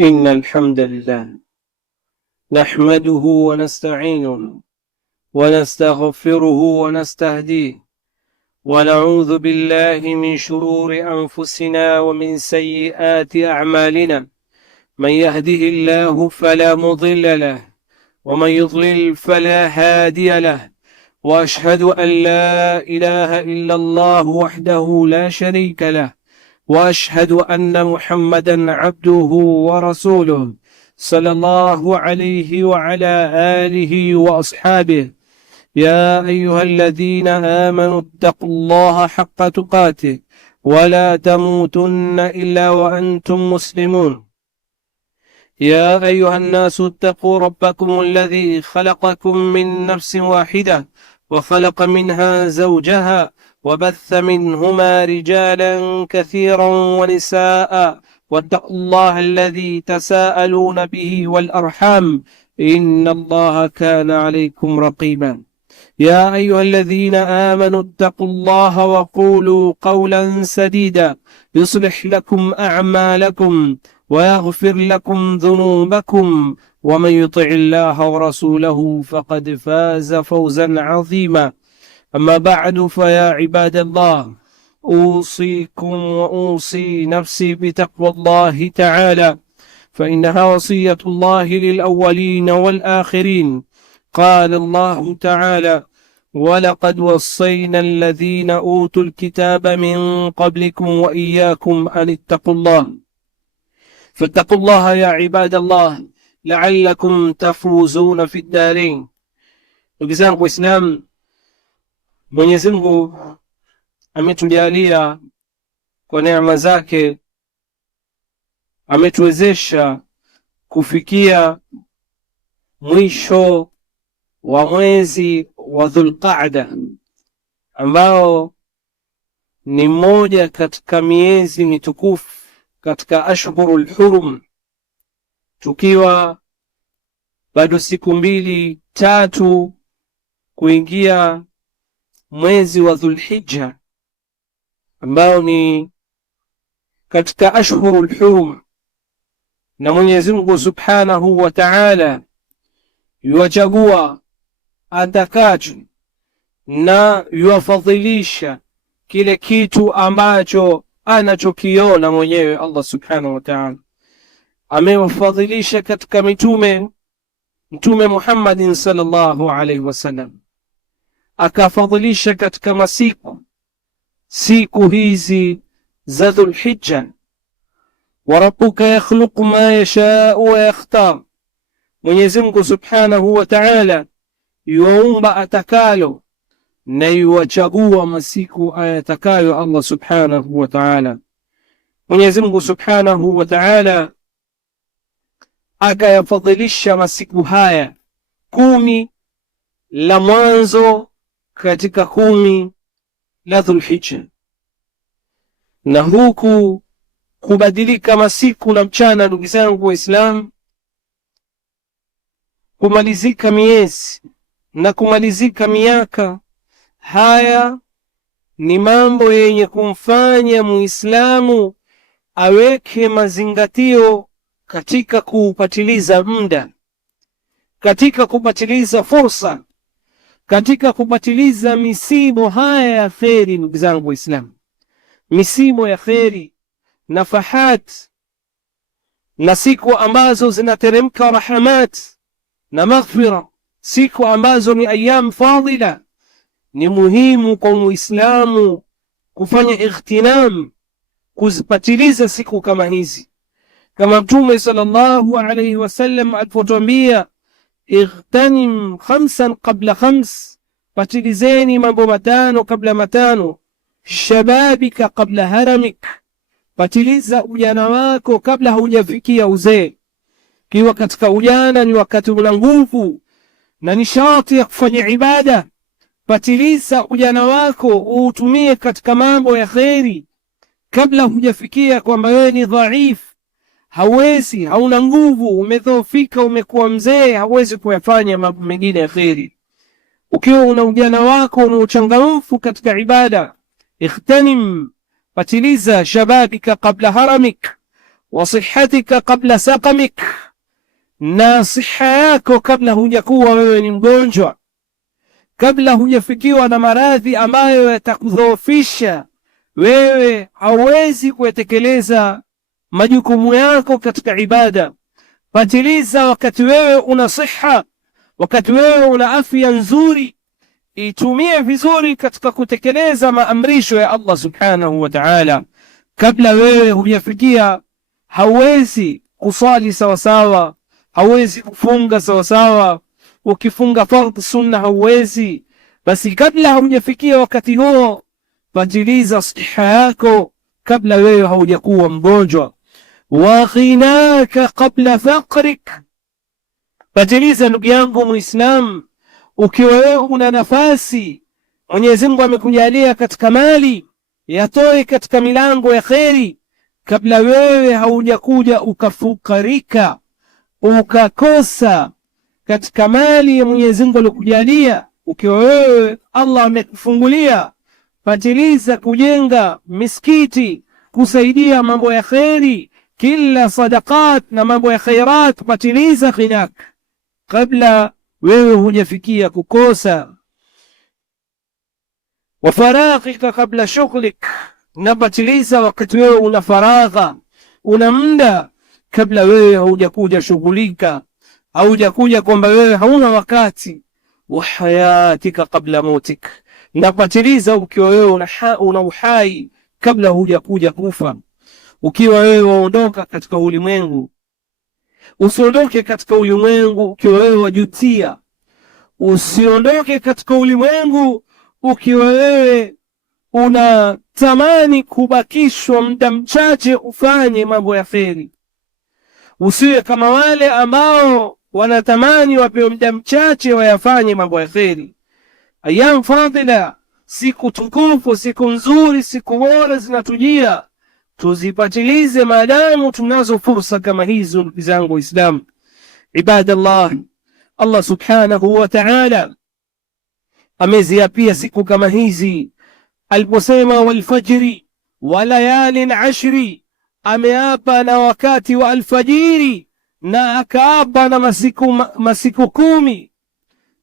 إن الحمد لله نحمده ونستعينه ونستغفره ونستهديه ونعوذ بالله من شرور أنفسنا ومن سيئات أعمالنا. من يهده الله فلا مضل له ومن يضلل فلا هادي له، وأشهد أن لا إله إلا الله وحده لا شريك له، وأشهد أن محمدا عبده ورسوله صلى الله عليه وعلى آله وأصحابه. يا أيها الذين آمنوا اتقوا الله حق تقاته ولا تموتن إلا وأنتم مسلمون. يا أيها الناس اتقوا ربكم الذي خلقكم من نفس واحدة وخلق منها زوجها وبث منهما رجالا كثيرا ونساء، واتقوا الله الذي تساءلون به والأرحام إن الله كان عليكم رقيبا. يا أيها الذين آمنوا اتقوا الله وقولوا قولا سديدا يصلح لكم أعمالكم ويغفر لكم ذنوبكم، ومن يطع الله ورسوله فقد فاز فوزا عظيما. أما بعد، فيا عباد الله، أوصيكم وأوصي نفسي بتقوى الله تعالى، فإنها وصية الله للأولين والآخرين. قال الله تعالى: ولقد وصينا الذين أوتوا الكتاب من قبلكم وإياكم أن اتقوا الله. فاتقوا الله يا عباد الله لعلكم تفوزون في الدارين. Ndugu zangu Waislamu, Mwenyezi Mungu ametujalia kwa neema zake, ametuwezesha kufikia mwisho wa mwezi wa Dhulqaada, ambao ni mmoja katika miezi mitukufu katika ashhurul hurum, tukiwa bado siku 2-3 kuingia mwezi wa Dhulhijja, ambao ni katika ashhurul hurum. Na Mwenyezi Mungu Subhanahu wa Ta'ala yuwachagua atakacho na yuwafadhilisha kile kitu ambacho anachokiona mwenyewe. Allah Subhanahu wa Ta'ala amewafadhilisha katika Mtume Muhammadin sallallahu alaihi wasallam, akafadhilisha katika siku hizi za Dhulhijja. Wa rabbuka yakhluqu ma yasha'u wa yakhtar, Mwenyezi Mungu Subhanahu wa Ta'ala yuumba atakalo na yuwachagua masiku ayatakayo Allah Subhanahu wa Ta'ala. Mwenyezi Mungu Subhanahu wa Ta'ala akayafadhilisha masiku haya 10 la mwanzo katika 10 la Dhulhijja, na huku kubadilika masiku na mchana, ndugu zangu Waislamu, kumalizika miezi na kumalizika miaka, haya ni mambo yenye kumfanya Muislamu aweke mazingatio katika kupatiliza muda, katika kupatiliza fursa, katika kupatiliza misimu haya ya kheri. Ndugu zangu Waislamu, misimu ya kheri, nafahat, na siku ambazo zinateremka rahamat na maghfira, siku ambazo ni ayyam fadila, ni muhimu kwa Muislamu kufanya ightinam, kuzipatiliza siku kama hizi, kama Mtume sallallahu alayhi wasallam alipotuambia, ightanim 5 qabla 5, patilizeni mambo 5 kabla 5. Shababika qabla haramik, patiliza ujana wako kabla hujafikia uzee. Kiwa katika ujana ni wakati una nguvu na nishati ya kufanya ibada, patiliza ujana wako uutumie katika mambo ya kheri kabla hujafikia kwamba wewe ni dhaif, hauwezi, hauna nguvu, umedhoofika, umekuwa mzee, hauwezi kuyafanya mambo mengine ya kheri. Ukiwa una ujana wako una uchangamfu katika ibada, ightanim, patiliza. Shababika qabla haramik, wa sihhatika qabla saqamik, na siha yako kabla hujakuwa wewe ni mgonjwa, kabla hujafikiwa na maradhi ambayo yatakudhoofisha wewe, hauwezi kutekeleza majukumu yako katika ibada. Patiliza wakati wewe una siha, wakati wewe una afya nzuri, itumie vizuri katika kutekeleza maamrisho ya Allah subhanahu wa ta'ala. Kabla wewe hujafikia, hauwezi kusali sawasawa, hauwezi kufunga sawasawa, ukifunga fardh sunna hauwezi. Basi kabla hujafikia wakati huo, patiliza siha yako kabla wewe haujakuwa mgonjwa. Wa ghinaka qabla faqrik, patiliza ndugu yangu Muislam, ukiwa wewe una nafasi, Mwenyezi Mungu amekujalia katika mali, yatoe katika milango ya kheri kabla wewe haujakuja ukafukarika ukakosa katika mali ya Mwenyezi Mungu alikujalia. Ukiwa wewe Allah amekufungulia, patiliza kujenga misikiti, kusaidia mambo ya kheri, kila sadaqat na mambo ya khairat. Patiliza khinak kabla wewe hujafikia kukosa. Wa faraghika kabla shughlik, na patiliza wakati wewe una faragha, una muda, kabla wewe haujakuja shughulika, haujakuja kwamba wewe hauna wakati. Wa hayatika kabla mautik, na patiliza ukiwa wewe una uhai kabla hujakuja kufa. Ukiwa wewe waondoka katika ulimwengu, usiondoke katika ulimwengu ukiwa wewe wajutia. Usiondoke katika ulimwengu ukiwa wewe unatamani kubakishwa muda mchache ufanye mambo ya kheri. Usiwe kama wale ambao wanatamani wapewe muda mchache wayafanye mambo ya kheri. Ayyam fadila, siku tukufu, siku nzuri, siku bora zinatujia, tuzipatilize maadamu tunazo fursa kama hizo. Ndugu zangu Waislamu, ibadallah, Allah subhanahu wa ta'ala ameziapia siku kama hizi aliposema walfajri wa layalin ashri, ameapa na wakati wa alfajiri na akaapa na masiku kumi.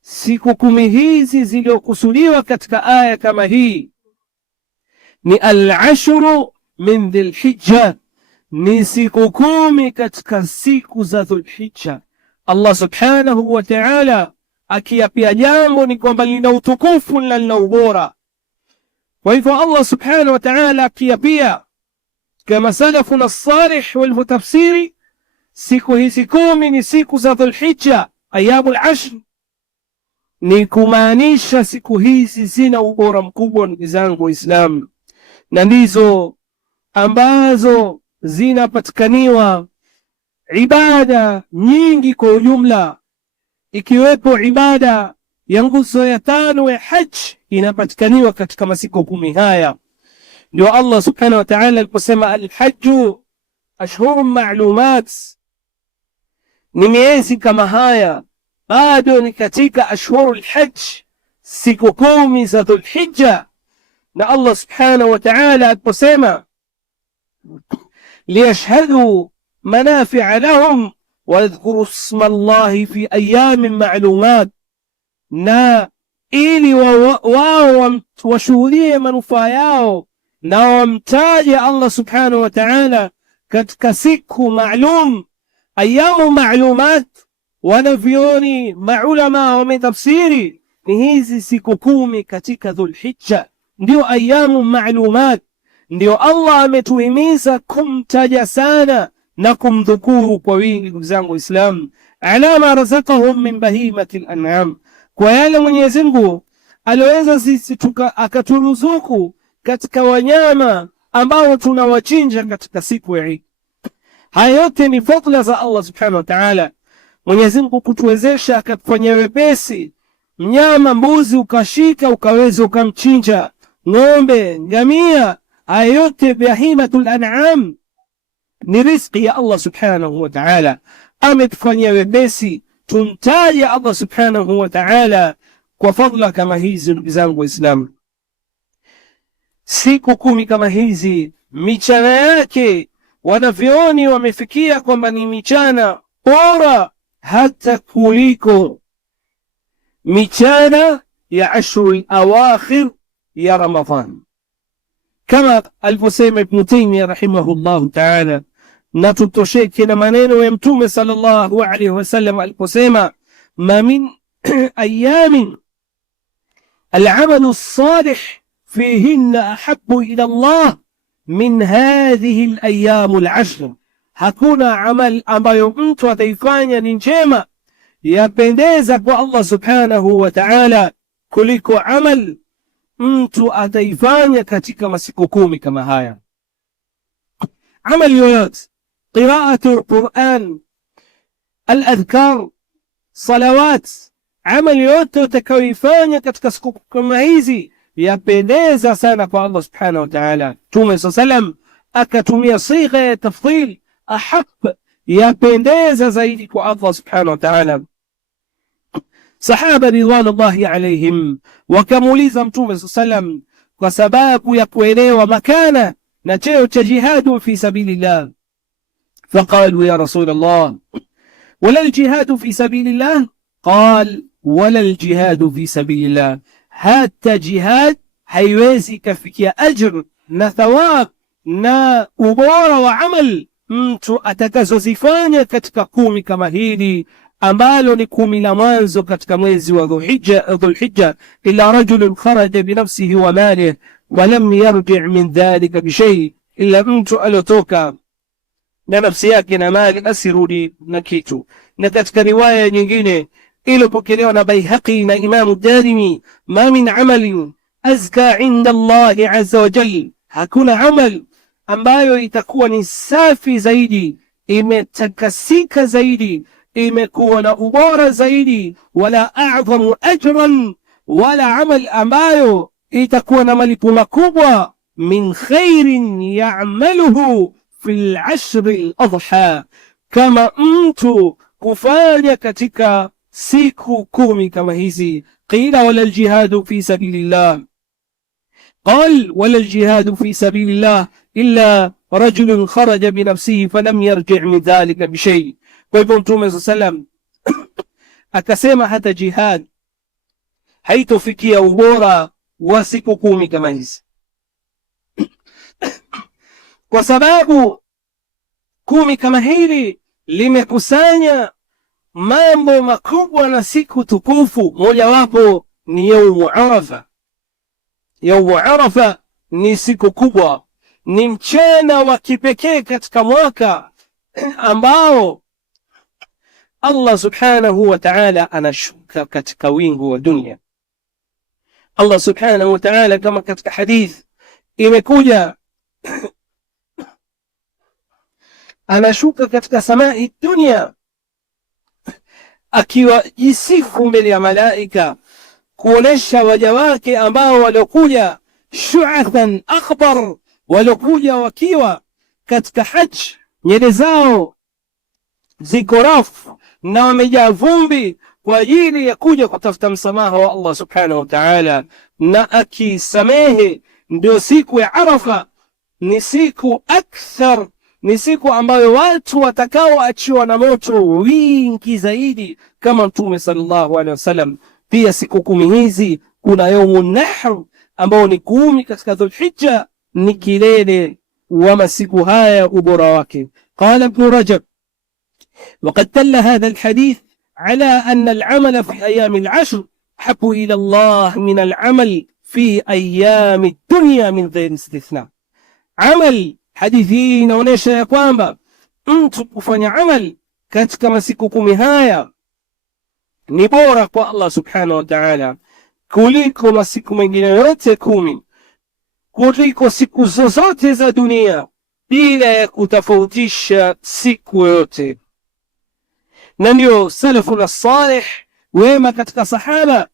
Siku kumi hizi ziliokusudiwa katika aya kama hii ni al-ashru min Dhulhijja, ni siku kumi katika siku za Dhulhijja. Allah subhanahu wa ta'ala akiapia jambo ni kwamba lina utukufu na lina ubora. Kwa hivyo Allah subhanahu wa ta'ala akiapia, kama salafuna salih walmutafsiri, siku hizi kumi ni siku za Dhulhijja, ayyamul ashr, ni kumaanisha siku hizi zina ubora mkubwa. Ndugu zangu Waislamu, na ndizo ambazo zinapatikaniwa ibada nyingi kwa ujumla, ikiwepo ibada ya nguzo ya tano ya haj inapatikaniwa katika masiku kumi haya. Ndio Allah subhanahu wa ta'ala aliposema alhajju ashhurun ma'lumat, ni miezi kama haya bado ni katika ashhurul hajj, siku kumi za Dhulhijja. Na Allah subhanahu wa ta'ala aliposema liyashhadu manafi'a lahum wa yadhkuru isma Allahi fi ayamin ma'lumat, na ili wao washuhudie manufaa yao na wamtaje Allah subhanahu wa ta'ala katika siku ma'lum. Ayamu ma'lumat, wanavyoni maulama wametafsiri ni hizi siku kumi katika Dhulhijja, ndio ayamu ma'lumat. Ndio Allah ametuhimiza kumtaja sana na kumdhukuru kwa wingi. Ndugu zangu Waislamu, ala ma razaqahum min bahimatil an'am, kwa yale Mwenyezi Mungu aliweza sisi akaturuzuku katika wanyama ambao tunawachinja katika siku ya Eid. Haya yote ni fadhila za Allah subhanahu wa ta'ala. Mwenyezi Mungu kutuwezesha akatufanyia wepesi mnyama, mbuzi ukashika ukaweza ukamchinja, ng'ombe, ngamia. Haya yote bahimatul an'am ni riziki ya Allah subhanahu wa ta'ala, ametufanyia wepesi. Tumtaje Allah subhanahu wa ta'ala kwa fadhila kama hizi. Ndugu zangu Waislamu, siku kumi kama hizi michana yake wanavyoni wamefikia kwamba ni michana bora hata kuliko michana ya ashru awakhir ya Ramadhan, kama alivyosema Ibn Taymiyyah rahimahullahu ta'ala. Na tutosheke na maneno ya Mtume sallallahu alayhi wasallam aliposema, ma min ayamin al'amalu as-salih fihinna ahabbu ila Allah min hadhihi al-ayyam al-ashr, hakuna amal ambayo mtu ataifanya ni njema yapendeza kwa Allah subhanahu wa ta'ala kuliko amal mtu ataifanya katika masiku 10 kama haya. Amal yoyote, qira'atu Qur'an, al-adhkar, salawat, amal yoyote utakayoifanya katika siku kama hizi yapendeza sana kwa Allah subhanahu wa ta'ala. Mtume sallam akatumia sigha ya tafdhil, ahab, yapendeza zaidi kwa Allah subhanahu wa ta'ala. Sahaba ridwanullahi alayhim wakamuuliza Mtume sallam kwa sababu ya kuelewa makana na cheo cha jihadu fi sabilillah, faqalu ya Rasulullah wala aljihadu fi sabilillah, qal wala aljihadu fi sabilillah, hata jihad haiwezi kafikia ajr na thawab na ubora wa amal mtu atakazozifanya katika 10 kama hili ambalo ni 10 la mwanzo katika mwezi wa Dhulhijja, illa rajulun kharaja binafsihi wa malihi wa lam yarji' min dhalika bishay, illa mtu aliotoka na nafsi yake na mali asirudi na kitu. Na katika riwaya nyingine iliyopokelewa na Baihaqi na Imam Darimi, ma min amalin azka inda Allahi azza wa jalla, hakuna amal ambayo itakuwa ni safi zaidi, imetakasika zaidi, imekuwa na ubora zaidi, wala a'zamu ajran, wala amal ambayo itakuwa na malipo makubwa, min khairin ya'maluhu fil ashri al-adha, kama mtu kufanya katika siku 10 kama hizi. Qila wala aljihadu fi sabilillah, qal wala aljihadu fi sabilillah illa rajulun kharaja binafsihi falam yarji' min dhalika bishay. Kwa hivyo Mtume sallam akasema hata jihad haitofikia ubora wa siku 10 kama hizi, kwa sababu 10 kama hili limekusanya mambo makubwa na siku tukufu. Mojawapo ni yaumu Arafa. Yaumu Arafa ni siku kubwa, ni mchana wa kipekee katika mwaka ambao Allah subhanahu wa ta'ala anashuka katika wingu wa dunia. Allah subhanahu wa ta'ala kama katika hadith imekuja anashuka katika samai dunia akiwa jisifu mbele ya malaika kuonesha waja wake ambao waliokuja shu'athan akhbar, waliokuja wakiwa katika haj, nyele zao ziko rafu na wamejaa vumbi kwa ajili ya kuja kutafuta msamaha wa Allah subhanahu wa ta'ala. Na akisamehe, ndio siku ya Arafa, ni siku akthar, ni siku ambayo watu watakaoachiwa na moto wingi zaidi, kama Mtume sallallahu alaihi wasallam. Pia siku 10 hizi kuna yaumun nahr ambao ni 10 katika Dhulhijja, ni kilele wa masiku haya ubora wake. Qala Ibn Rajab وقد دل هذا الحديث على أن العمل في أيام العشر أحب إلى الله من العمل في أيام الدنيا من غير استثناء. عمل hadithi inaonyesha ya kwamba mtu kufanya amal katika masiku 10 haya ni bora kwa Allah subhanahu wa ta'ala kuliko masiku mengine yote 10, kuliko siku zozote za dunia, bila ya kutofautisha siku yote. Na ndio salafuna salih wema katika sahaba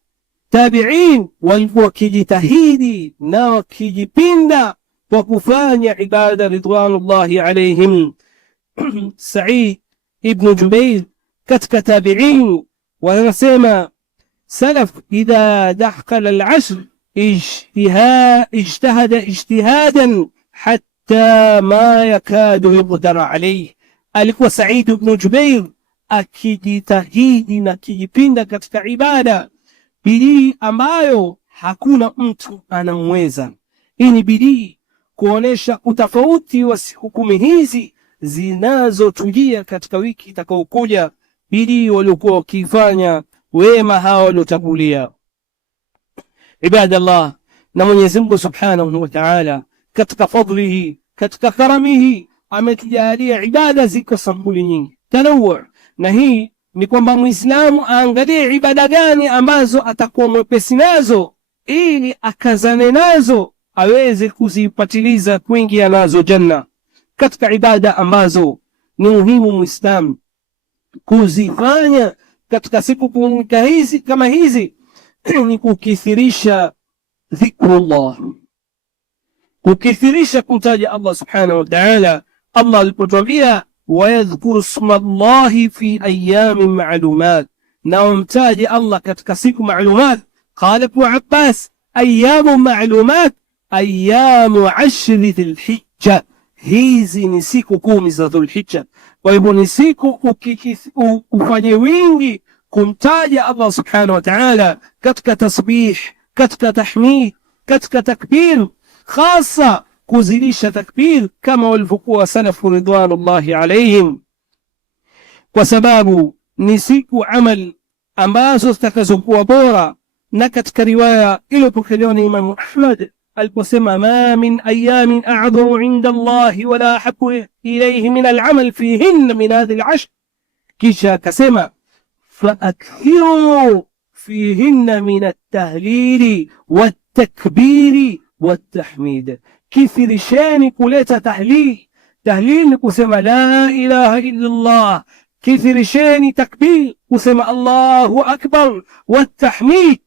tabi'in walikuwa wakijitahidi na wakijipinda kwa kufanya ibada ridwanullahi alayhim. Sa'id ibn Jubair katika tabi'in wanasema salaf idha dakhala al-ashr اجتهد اجتهادا حتى hatta ma yakadu yuqdara alayhi. Alikuwa Said ibn Jubair akijitahidi na kijipinda katika ibada, bidii ambayo hakuna mtu anamweza. Hii ni bidii kuonesha utofauti wa siku 10 hizi zinazotujia katika wiki itakayokuja, bidii waliokuwa wakifanya wema hao waliotangulia. Ibadallah, na Mwenyezi Mungu Subhanahu wa Ta'ala katika fadlihi, katika karamihi ametujalia ibada ziko sampuli nyingi tanawu, na hii ni kwamba Muislamu aangalie ibada gani ambazo atakuwa mwepesi nazo ili akazane nazo aweze kuzipatiliza kuingia nazo janna. Katika ibada ambazo ni muhimu Muislamu kuzifanya katika siku hizi kama hizi ni kukithirisha dhikrullah, kukithirisha kumtaja Allah Subhanahu wa Ta'ala. Allah alipotuambia wayadhkuru isma Allahi fi ayamin ma'lumat, na umtaje Allah katika siku ma'lumat. Qala Ibn Abbas ayamu ma'lumat ayamu 10 Dhulhijja, hizi ni siku 10 za Dhulhijja. Kwa hivyo ni siku ufanye wingi kumtaja Allah Subhanahu wa Ta'ala katika tasbih, katika tahmid, katika takbir, hasa kuzidisha takbir kama walivyokuwa salafu ridwanullahi alayhim, kwa sababu ni siku amal ambazo zitakazokuwa bora. Na katika riwaya iliyopokelewa na Imam Ahmad aliposema ma min ayamin a'dhamu 'inda Allahi wala ahabbu ilayhi min al-'amal fihinna min hadhihi al-'ashr, kisha akasema فأكثروا فيهن من التهليل والتكبير والتحميد. كثر شاني كلتا تهليل كسما لا إله إلا الله، كثر شاني تكبير كسما الله أكبر، والتحميد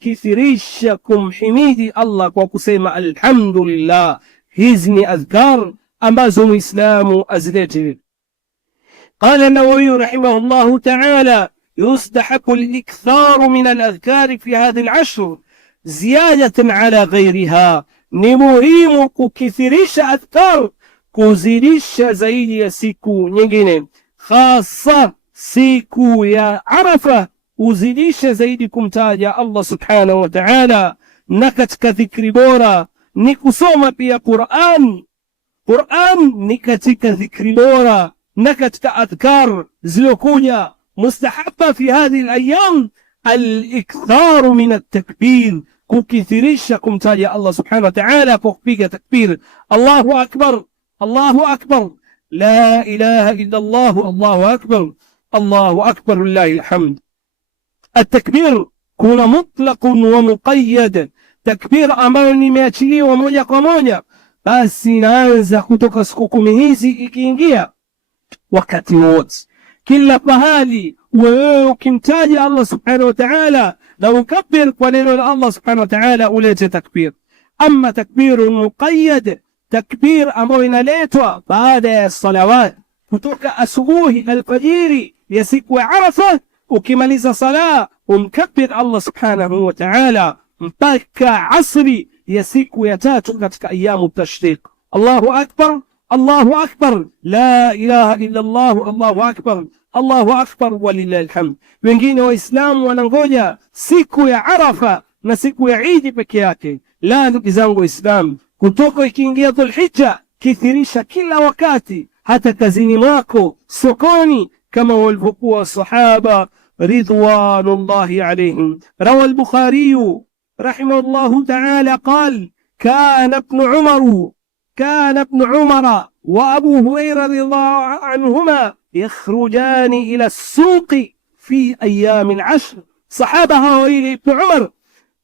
كثريشكم حميدي الله وكسما الحمد لله. هزني أذكار أمازم إسلام أزلتي. قال النووي رحمه الله تعالى يستحق الإكثار من الأذكار في هذه العشر زيادة على غيرها. ni muhimu kukithirisha adhkar, kuzidisha zaidi ya siku nyingine, hasa siku ya Arafa uzidisha zaidi kumtaja Allah Subhanahu wa Ta'ala. Na katika dhikri bora ni kusoma pia Qur'an. Qur'an ni katika dhikri bora na katika adhkar zilizokuja mustahabba fi hadhihi al-ayyam al-ikthar min at-takbir, kukithirisha kumtaja Allah Subhanahu wa Ta'ala kwa kupiga takbir, Allahu akbar, Allahu akbar, la ilaha illa Allah, Allahu akbar, Allahu akbar, lillahi alhamd. التكبير kuna mutlaq wa muqayyad, takbir ambayo nimeachiliwa moja kwa moja, basi inaanza kutoka siku 10 hizi ikiingia wakati wote, kila pahali wewe ukimtaja Allah Subhanahu wa Ta'ala na ukabir kwa neno la Allah Subhanahu wa Ta'ala ulete takbir. Ama takbir muqayyad, takbir ambayo inaletwa baada ya salawat, kutoka asubuhi alfajiri ya siku ya Arafa, ukimaliza sala umkabir Allah Subhanahu wa Ta'ala mpaka asri ya siku ya 3 katika ayamu tashriq. Allahu akbar, Allahu akbar, la ilaha illa Allah, Allahu akbar, Allahu akbar, walillahi alhamd. Wengine waislamu wanangoja siku ya Arafa na siku ya Eid peke yake. La, ndugu zangu waislamu, kutoka ikiingia Dhulhijja kithirisha kila wakati, hata kazini mwako, sokoni, kama walivyokuwa sahaba ridwanullahi alayhim. Rawa al-Bukhari rahimahullahu ta'ala قال كان ابن عمر وأبو هريرة رضي الله عنهما يخرجان إلى السوق في أيام العشر. صحابة هؤلاء ابن عمر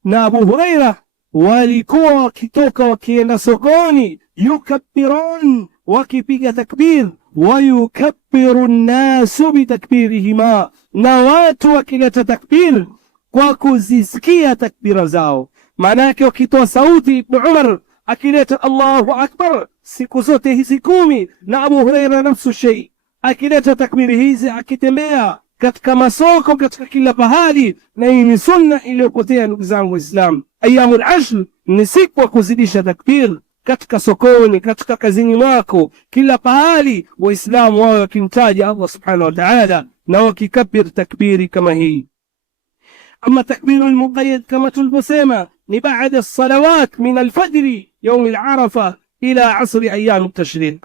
na Abu Huraira walikuwa wakitoka wakienda sokoni, yukabbiron, wakipiga takbir, wayukabbiru nnasu bitakbirihima, na watu wakileta takbir kwa kuzisikia takbira zao. Maana yake wakitoa sauti, Ibn Umar akileta Allahu akbar siku zote hizi 10, na Abu Huraira nafsu shay akileta takbiri hizi akitembea katika masoko, katika kila pahali. Na hii ni sunna iliyopotea, ndugu zangu Waislamu. Ayyamul ashr ni siku ya kuzidisha takbir, katika sokoni, katika kazini mwako, kila pahali waislamu wao wakimtaja Allah subhanahu wa ta'ala na wakikabir takbiri kama hii. Ama takbiru almuqayyad kama tulivyosema ni baada as-salawat min al-fajr yawm al-arafa ila asri ayyam at-tashriq.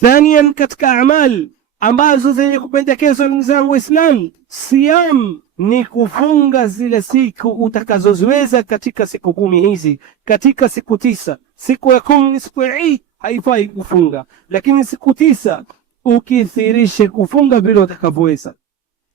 Thaniyan, katika a'mal ambazo zenye kupendekezwa ndugu zangu Waislamu, siyam ni kufunga zile siku utakazoziweza katika siku 10 hizi, katika siku 9. Siku ya 10 siku ya Eid haifai kufunga, lakini siku 9 ukithirishe kufunga vile utakavyoweza.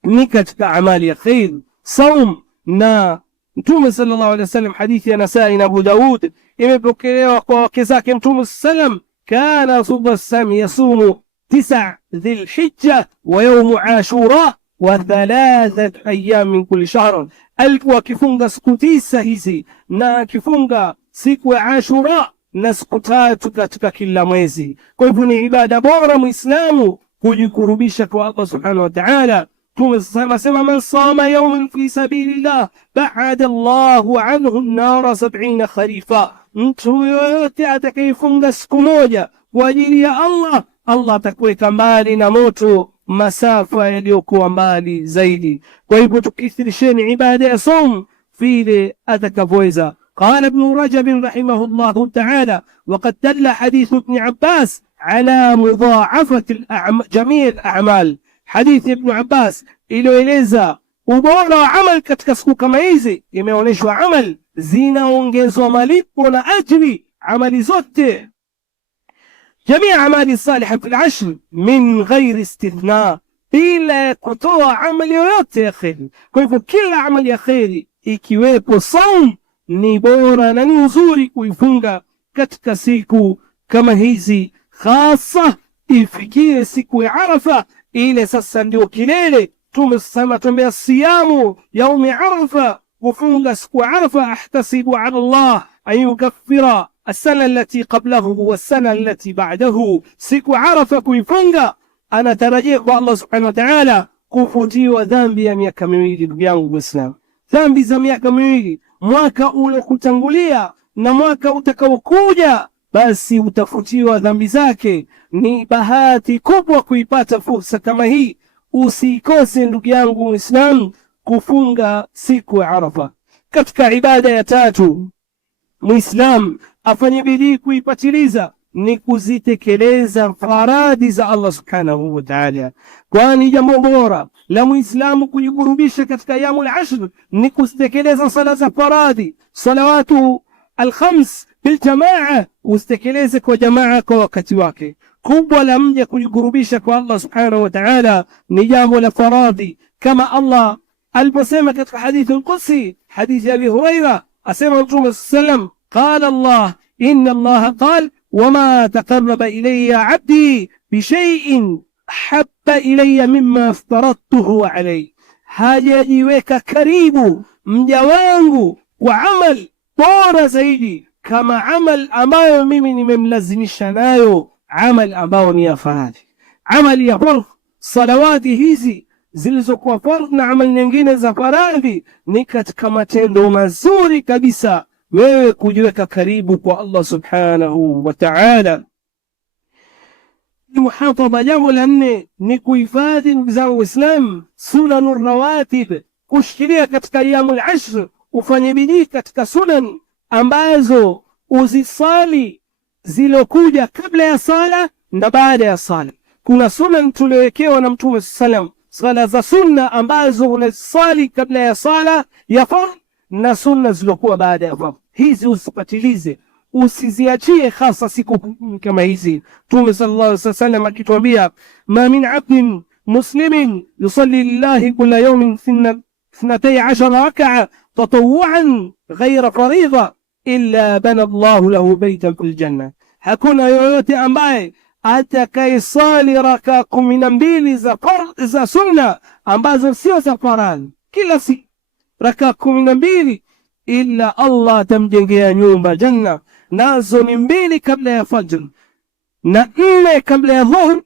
Ni katika amali ya khair saum. Na Mtume sallallahu alaihi wasallam, hadithi ya Nasai na Abu Daud, imepokelewa kwa wake zake Mtume sallam, kana Rasulullah yasumu 9 Dhulhijja wa yawm Ashura wa 3 ayyam min kulli shahr. Alikuwa akifunga siku 9 hizi na akifunga siku ya Ashura na siku 3 katika kila mwezi. Kwa hivyo ni ibada bora muislamu kujikurubisha kwa Allah subhanahu wa ta'ala. Sema man sama yawman fi sabilillah ba'ada Allahu anhu an-nara 70 kharifa. Mtu yoyote atakayefunga siku moja kwa ajili ya Allah, Allah atakuweka mbali na moto masafa yaliyokuwa mbali zaidi. Kwa hivyo tukithirisheni ibada ya saum vile atakavyoweza. قال ابن رجب رحمه الله تعالى وقد دل حديث ابن عباس على مضاعفة جميع الأعمال. Hadithi Ibn Abbas iliyoeleza ubora wa amal katika siku kama hizi, imeonyeshwa amal zinaongezwa malipo na ajri, amali zote, jamii amali salihah fil ashr min ghairi istithna, bila kutoa amali yoyote ya kheri. Kwa hivyo kila amali ya kheri ikiwepo saum ni bora na ni nzuri kuifunga katika siku kama hizi, hasa ifikie siku ya Arafa. Ile sasa ndio kilele. Tumesema tumbea siyamu yaumi Arafa, kufunga siku Arafa. Ahtasibu ala Allah an yukaffira السنة التي قبله والسنة التي بعده. siku Arafa kuifunga anatarajia kwa Allah subhanahu wa ta'ala kufutiwa dhambi ya miaka miwili. Ndugu yangu Muislamu, dhambi za miaka miwili, mwaka ule kutangulia na mwaka utakaokuja, basi utafutiwa dhambi zake. Ni bahati kubwa kuipata fursa kama hii. Usikose ndugu yangu Muislamu kufunga siku ya Arafa. Katika ibada ya tatu Muislamu afanye bidii kuipatiliza ni kuzitekeleza faradhi za Allah subhanahu wa ta'ala, kwani jambo bora la Muislamu kujikurubisha katika ayyamul ashr ni kuzitekeleza sala za faradhi, salawatu al-khams bil jamaa, uzitekeleze kwa jamaa kwa wakati wake. Kubwa la mja kujikurubisha kwa Allah subhanahu wa ta'ala ni jambo la faradhi, kama Allah aliposema katika hadithi al-Qudsi, hadithi Abi Huraira, asema Mtume sallam, qala Allah inna Allah qala wama taqarraba ilayya abdi bishay'in habba ilayya mimma aftaradtuhu alayhi, hajajiweka karibu mja wangu kwa amal bora zaidi kama amal ambayo mimi nimemlazimisha nayo, amal ambayo ni ya faradhi, amali ya fardh. Salawati hizi zilizokuwa fardh na amali nyingine za faradhi ni katika matendo mazuri kabisa wewe kujiweka karibu kwa Allah subhanahu wa ta'ala. Muhafadha, jambo la 4 ni kuhifadhi, ndugu zangu Waislamu, sunanur rawatib, kushikilia katika ayyamul ashr. Ufanye bidii katika sunan ambazo uzisali zilokuja kabla ya sala na baada ya sala. Kuna sunan tuliowekewa na Mtume sallam, sala za sunna ambazo unasali kabla ya sala ya fardh na sunna zilokuwa baada ya fardh. Hizi usipatilize, usiziachie, hasa siku kama hizi. Mtume sallallahu alaihi wasallam akituambia, ma min abdin muslimin yusalli lillahi kulla yawmin 12 rak'a tatawuan ghayra faridha illa bana Allahu lahu baytan fil janna. Hakuna yoyote ambaye atakayesali raka 12 za sunna ambazo sio za faradhi kila siku, raka 12, illa Allah atamjengea nyumba janna. Nazo ni 2 kabla ya fajr na 4 kabla ya dhuhr,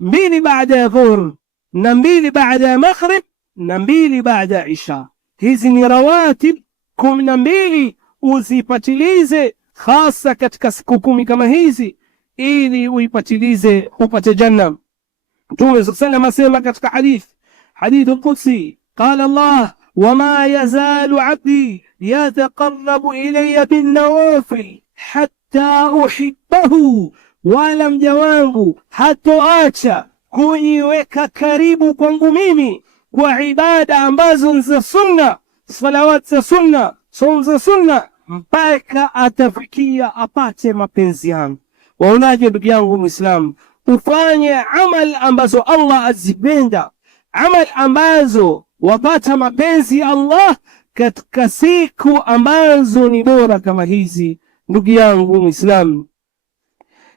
2 baada ya dhuhr na 2 baada ya maghrib na 2 baada ya isha. Hizi ni rawatib 12, uzipatilize, hasa katika siku 10 kama hizi, ili uipatilize upate janna. Mtume sallallahu asema katika hadithu qudsi, qala Allah, wama yazalu abdi yataqarrabu ilayya bin nawafil hatta uhibbahu, wala mja wangu hatoacha kuiweka karibu kwangu mimi kwa ibada ambazo ni za sunna, salawat za sunna, saum za sunna, mpaka atafikia apate mapenzi yangu. Waonaje ndugu yangu Muislamu? Ufanye amal ambazo Allah azipenda, amal ambazo wapata mapenzi ya Allah katika siku ambazo ni bora kama hizi. Ndugu yangu Muislamu,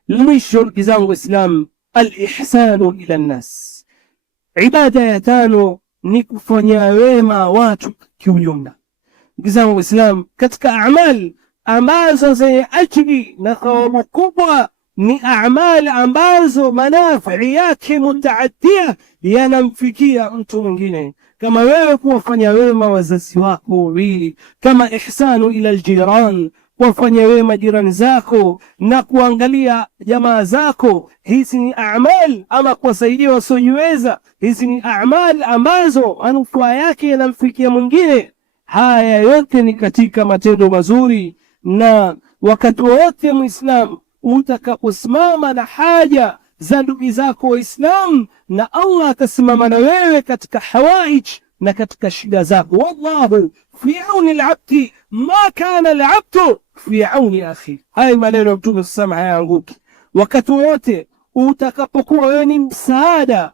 mwisho ndugu zangu Waislamu, al-ihsanu ila nnas. Ibada ya 5 ni kufanya wema watu kiujumla. Ndugu zangu Waislamu, katika amal ambazo zenye ajri na thawabu kubwa ni amal ambazo manafi yake mutaaddia, yanamfikia mtu mwingine, kama wewe kuwafanya wema wazazi wako wawili, kama ihsanu ila aljiran, kuwafanya wema jirani zako na kuangalia jamaa zako. Hizi ni amal, ama kuwasaidia wasiojiweza, hizi ni amal ambazo manufaa yake yanamfikia mwingine. Haya yote ni katika matendo mazuri, na wakati wote Muislamu utakaposimama na haja za ndugu zako Waislamu, na Allah atasimama na wewe katika hawaij na katika shida zako. Wallahu fi auni al-abdi ma kana al-abdu fi auni akhi. Haya maneno ya Mtume sallallahu alayhi wasallam hayaanguki. Wakati wote utakapokuwa wewe ni msaada,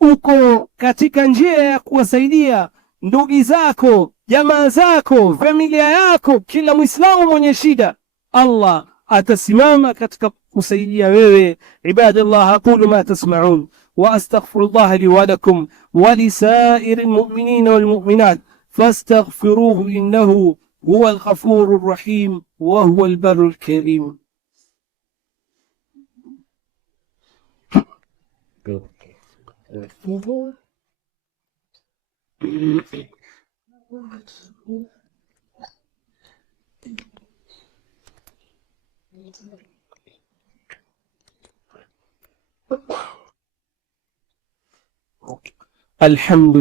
uko katika njia ya kuwasaidia ndugu zako, jamaa zako, familia yako, kila Muislamu mwenye shida, Allah atasimama katika kusaidia wewe. Ibadallah, aqulu ma tasma'un wa astaghfirullah li wa lakum wa li sa'iril mu'minina wal mu'minat fastaghfiruhu innahu huwal ghafurur rahim wa huwal barrul karim. الحمد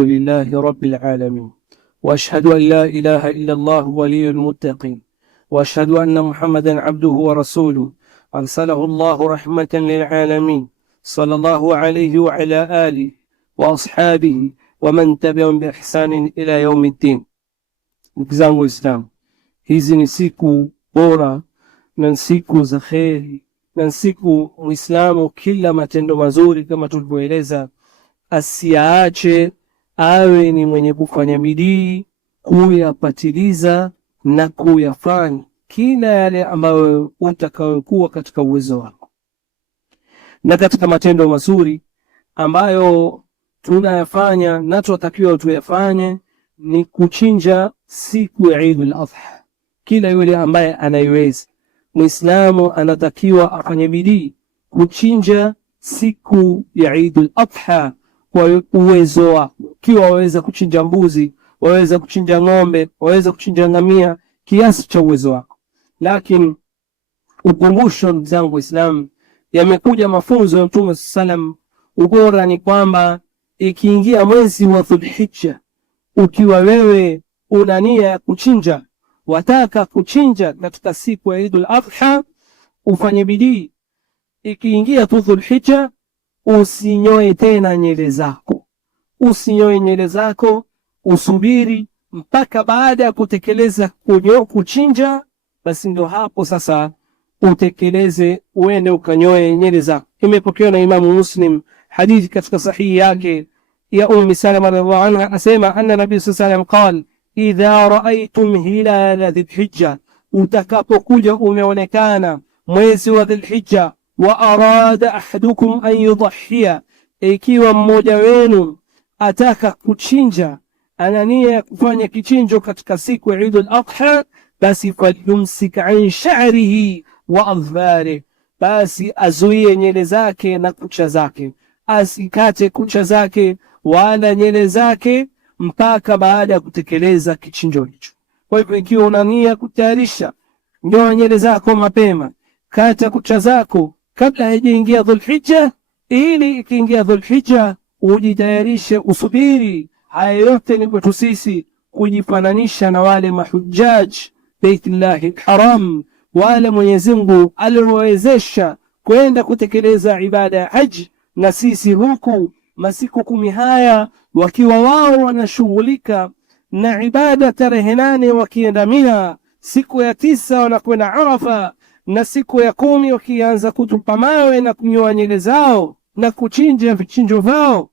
لله رب العالمين، وأشهد أن لا إله إلا الله ولي المتقين، وأشهد أن محمدا عبده ورسوله أرسله الله رحمة للعالمين، صلى الله عليه وعلى آله وأصحابه ومن تبعهم بإحسان إلى يوم الدين. Ndugu zangu Waislamu, hizi ni siku bora na siku za kheri na siku Muislamu kila matendo mazuri kama tulivyoeleza asiyaache, awe ni mwenye kufanya bidii kuyapatiliza na kuyafanya kila yale ambayo utakayokuwa katika uwezo wako. Na katika matendo mazuri ambayo tunayafanya na tunatakiwa tuyafanye ni kuchinja siku ya Eid al-Adha. Kila yule ambaye anaiweza, Muislamu anatakiwa afanye bidii kuchinja siku ya Eid al-Adha kwa uwezo wako. Kiwa waweza kuchinja mbuzi, waweza kuchinja ng'ombe, waweza kuchinja ngamia, kiasi cha uwezo wako. Lakini ukumbusho, ndugu zangu Waislamu, yamekuja mafunzo ya Mtume sallam, ubora ni kwamba ikiingia mwezi wa Dhulhijja, ukiwa wewe una nia ya kuchinja, wataka kuchinja katika siku ya Eid al-Adha, ufanye bidii. Ikiingia tu Dhulhijja, usinyoe tena nywele zako, usinyoe nywele zako, usubiri mpaka baada ya kutekeleza kuchinja, basi ndio hapo sasa utekeleze, uende ukanyoe nywele zako. Imepokewa na Imamu Muslim hadithi katika sahihi yake ya Ummi Salama radhiallahu anha, asema anna Nabii sallallahu alayhi wasallam qala idha raaytum hilala dhilhijja, utakapokuja umeonekana mwezi wa Dhulhijja, wa arada ahadukum an yudhhiya, ikiwa mmoja wenu ataka kuchinja, ana nia ya kufanya kichinjo katika siku ya Eid al-Adha, basi falyumsik an sha'rihi wa adhfarihi, basi azuie nywele zake na kucha zake, asikate kucha zake wala nywele zake mpaka baada ya kutekeleza kichinjo hicho. Kwa hivyo ikiwa una nia kutayarisha, nyoa nywele zako mapema, kata kucha zako kabla haijaingia Dhulhijja, ili ikiingia Dhulhijja ujitayarishe, usubiri. Haya yote ni kwetu sisi kujifananisha na wale mahujjaj Baitullahi Haram, wale Mwenyezi Mungu aliowezesha kwenda kutekeleza ibada ya haji, na sisi huku masiku 10 haya wakiwa wao wanashughulika na ibada tarehe 8 wakienda Mina, siku ya 9 wanakwenda Arafa, na siku ya 10 wakianza kutupa mawe na kunyoa nywele zao na kuchinja vichinjo vyao.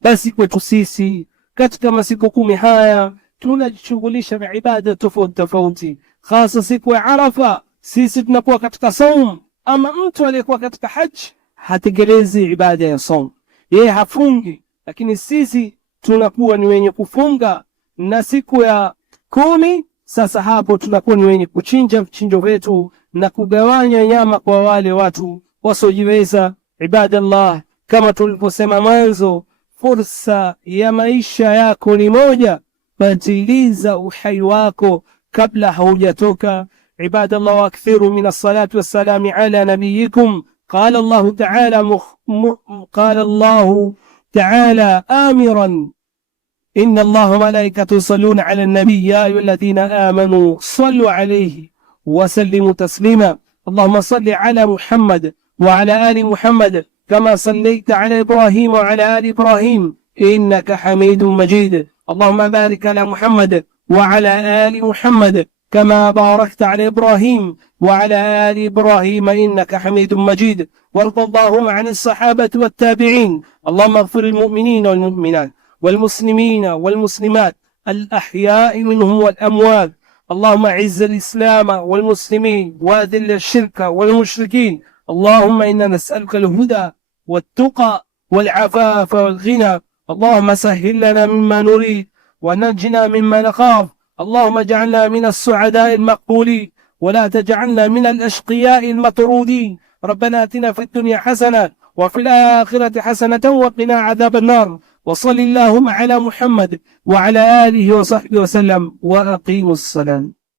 Basi kwetu sisi katika masiku 10 haya tunajishughulisha na ibada tofauti tofauti, hasa siku ya Arafa sisi tunakuwa katika saum. Ama mtu aliyekuwa katika haji hatekelezi ibada ya saum, yeye hafungi, lakini sisi tunakuwa ni wenye kufunga. Na siku ya 10 sasa hapo tunakuwa ni wenye kuchinja vichinjo vyetu na kugawanya nyama kwa wale watu wasiojiweza. Ibadallah, kama tulivyosema mwanzo, fursa ya maisha yako ni moja, fatiliza uhai wako kabla haujatoka. Ibadallah, واكثروا من الصلاة والسلام على نبيكم. قال الله تعالى آمرا: إن الله وملائكته يصلون على النبي يا أيها الذين آمنوا صلوا عليه وسلموا تسليما. اللهم صل على محمد وعلى آل محمد كما صليت على إبراهيم وعلى آل إبراهيم إنك حميد مجيد. اللهم بارك على محمد وعلى آل محمد كما باركت على إبراهيم وعلى آل إبراهيم إنك حميد مجيد. وارض اللهم عن الصحابة والتابعين. اللهم اغفر المؤمنين والمؤمنات والمسلمين والمسلمات الأحياء منهم والأموات. اللهم اعز الإسلام والمسلمين وأذل الشرك والمشركين. اللهم إنا نسألك الهدى والتقى والعفاف والغنى. اللهم سهل لنا مما نريد ونجنا مما نخاف. اللهم اجعلنا من السعداء المقبولين ولا تجعلنا من الأشقياء المطرودين. ربنا آتنا في الدنيا حسنة وفي الآخرة حسنة وقنا عذاب النار. وصل اللهم على محمد وعلى آله وصحبه وسلم وأقيموا الصلاة.